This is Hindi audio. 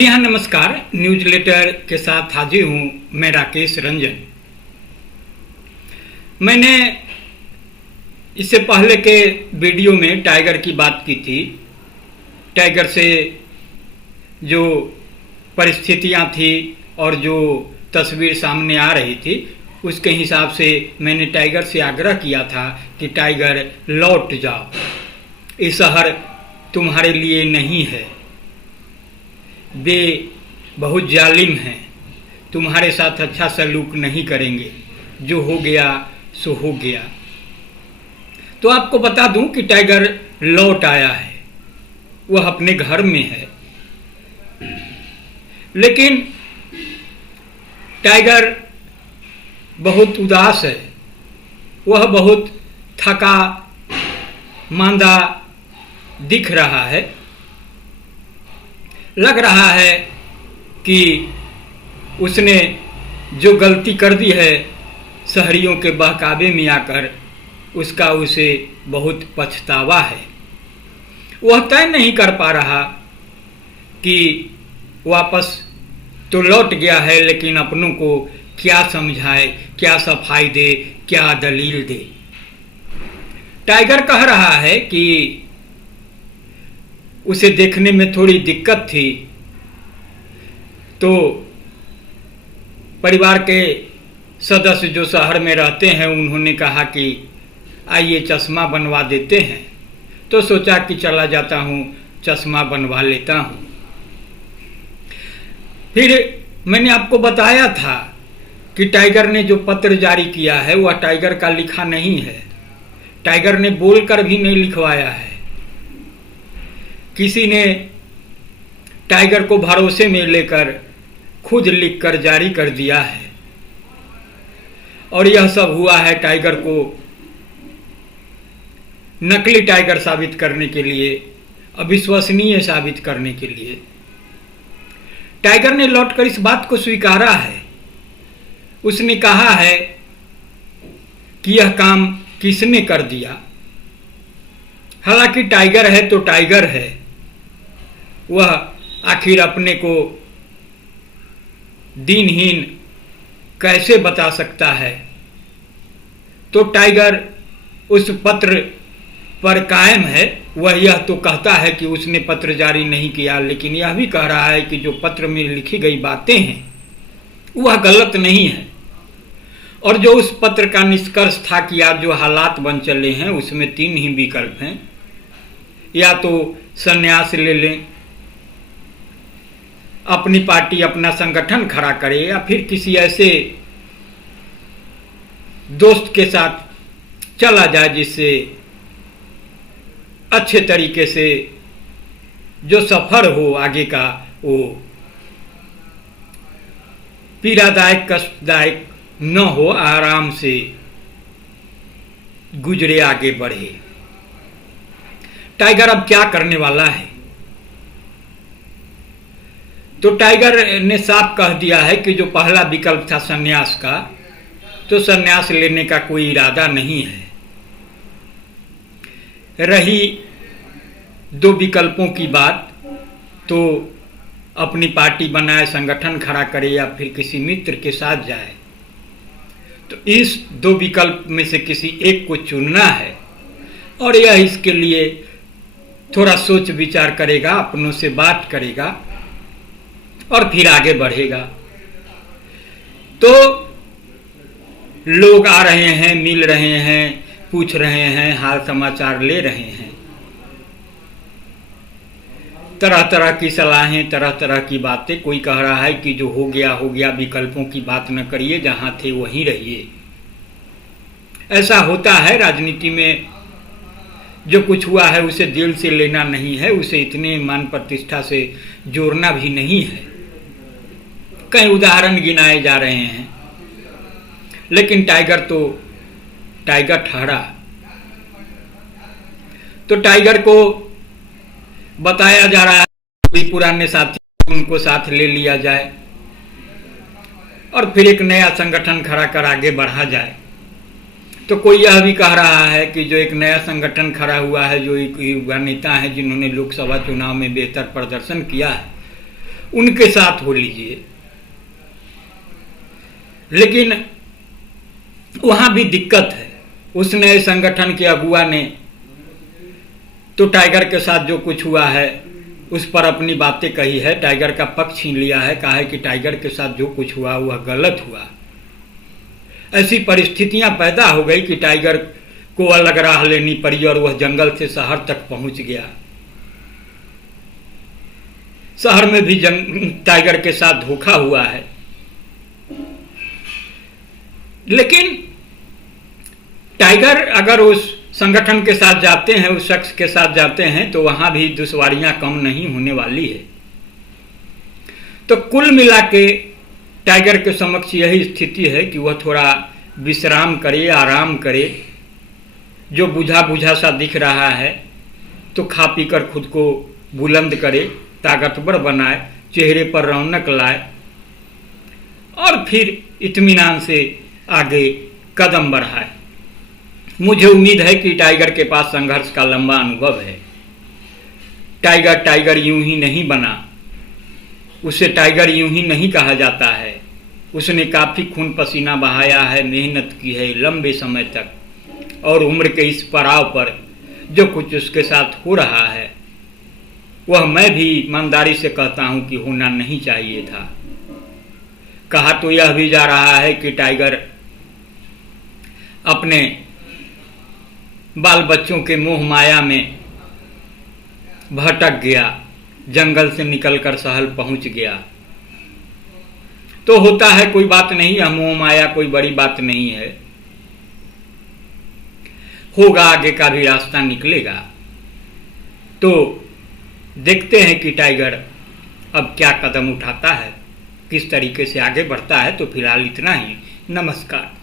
जी हाँ, नमस्कार। न्यूज लेटर के साथ हाजिर हूँ मैं, राकेश रंजन। मैंने इससे पहले के वीडियो में टाइगर की बात की थी। टाइगर से जो परिस्थितियाँ थी और जो तस्वीर सामने आ रही थी, उसके हिसाब से मैंने टाइगर से आग्रह किया था कि टाइगर लौट जाओ, ये शहर तुम्हारे लिए नहीं है, वे बहुत जालिम हैं, तुम्हारे साथ अच्छा सलूक नहीं करेंगे, जो हो गया सो हो गया। तो आपको बता दूं कि टाइगर लौट आया है, वह अपने घर में है। लेकिन टाइगर बहुत उदास है, वह बहुत थका मांदा दिख रहा है। लग रहा है कि उसने जो गलती कर दी है शहरियों के बहकावे में आकर, उसका उसे बहुत पछतावा है। वह तय नहीं कर पा रहा कि वापस तो लौट गया है, लेकिन अपनों को क्या समझाए, क्या सफाई दे, क्या दलील दे। टाइगर कह रहा है कि उसे देखने में थोड़ी दिक्कत थी, तो परिवार के सदस्य जो शहर में रहते हैं उन्होंने कहा कि आइए चश्मा बनवा देते हैं। तो सोचा कि चला जाता हूँ, चश्मा बनवा लेता हूँ। फिर मैंने आपको बताया था कि टाइगर ने जो पत्र जारी किया है वह टाइगर का लिखा नहीं है, टाइगर ने बोलकर भी नहीं लिखवाया है। किसी ने टाइगर को भरोसे में लेकर खुद लिखकर जारी कर दिया है, और यह सब हुआ है टाइगर को नकली टाइगर साबित करने के लिए, अविश्वसनीय साबित करने के लिए। टाइगर ने लौटकर इस बात को स्वीकारा है। उसने कहा है कि यह काम किसने कर दिया। हालांकि टाइगर है तो टाइगर है, वह आखिर अपने को दीनहीन कैसे बता सकता है। तो टाइगर उस पत्र पर कायम है। वह यह तो कहता है कि उसने पत्र जारी नहीं किया, लेकिन यह भी कह रहा है कि जो पत्र में लिखी गई बातें हैं वह गलत नहीं है, और जो उस पत्र का निष्कर्ष था कि आज जो हालात बन चले हैं उसमें 3 ही विकल्प हैं। या तो संन्यास ले लें, अपनी पार्टी अपना संगठन खड़ा करे, या फिर किसी ऐसे दोस्त के साथ चला जाए जिससे अच्छे तरीके से जो सफर हो आगे का वो पीड़ादायक कष्टदायक न हो, आराम से गुजरे, आगे बढ़े। टाइगर अब क्या करने वाला है? तो टाइगर ने साफ कह दिया है कि जो पहला विकल्प था संन्यास का, तो संन्यास लेने का कोई इरादा नहीं है। रही 2 विकल्पों की बात, तो अपनी पार्टी बनाए, संगठन खड़ा करे, या फिर किसी मित्र के साथ जाए। तो इस 2 विकल्प में से किसी एक को चुनना है, और यह इसके लिए थोड़ा सोच विचार करेगा, अपनों से बात करेगा और फिर आगे बढ़ेगा। तो लोग आ रहे हैं, मिल रहे हैं, पूछ रहे हैं, हाल समाचार ले रहे हैं, तरह तरह की सलाहें, तरह तरह की बातें। कोई कह रहा है कि जो हो गया हो गया, विकल्पों की बात न करिए, जहां थे वहीं रहिए। ऐसा होता है राजनीति में, जो कुछ हुआ है उसे दिल से लेना नहीं है, उसे इतने मान प्रतिष्ठा से जोड़ना भी नहीं है। कई उदाहरण गिनाए जा रहे हैं, लेकिन टाइगर तो टाइगर ठहरा। तो टाइगर को बताया जा रहा है कि पुराने साथी उनको साथ ले लिया जाए और फिर एक नया संगठन खड़ा कर आगे बढ़ा जाए। तो कोई यह भी कह रहा है कि जो एक नया संगठन खड़ा हुआ है, जो एक युवा नेता है जिन्होंने लोकसभा चुनाव में बेहतर प्रदर्शन किया है, उनके साथ हो लीजिए। लेकिन वहां भी दिक्कत है। उस नए संगठन के अगुआ ने तो टाइगर के साथ जो कुछ हुआ है उस पर अपनी बातें कही है, टाइगर का पक्ष छीन लिया है, कहा है कि टाइगर के साथ जो कुछ हुआ वह गलत हुआ। ऐसी परिस्थितियां पैदा हो गई कि टाइगर को अलग राह लेनी पड़ी और वह जंगल से शहर तक पहुंच गया। शहर में भी टाइगर के साथ धोखा हुआ है। लेकिन टाइगर अगर उस संगठन के साथ जाते हैं, उस शख्स के साथ जाते हैं, तो वहां भी दुश्वारियां कम नहीं होने वाली है। तो कुल मिला के टाइगर के समक्ष यही स्थिति है कि वह थोड़ा विश्राम करे, आराम करे। जो बुझा बुझा सा दिख रहा है तो खा पी कर खुद को बुलंद करे, ताकतवर बनाए, चेहरे पर रौनक लाए और फिर इत्मीनान से आगे कदम बढ़ाए। मुझे उम्मीद है कि टाइगर के पास संघर्ष का लंबा अनुभव है। टाइगर यूं ही नहीं बना, उसे टाइगर यूं ही नहीं कहा जाता है। उसने काफ़ी खून पसीना बहाया है, मेहनत की है लंबे समय तक, और उम्र के इस पड़ाव पर जो कुछ उसके साथ हो रहा है वह मैं भी ईमानदारी से कहता हूं कि होना नहीं चाहिए था। कहा तो यह भी जा रहा है कि टाइगर अपने बाल बच्चों के मोह माया में भटक गया, जंगल से निकलकर शहर पहुंच गया। तो होता है, कोई बात नहीं, यह मोह माया कोई बड़ी बात नहीं है, होगा, आगे का भी रास्ता निकलेगा। तो देखते हैं कि टाइगर अब क्या कदम उठाता है, किस तरीके से आगे बढ़ता है। तो फिलहाल इतना ही। नमस्कार।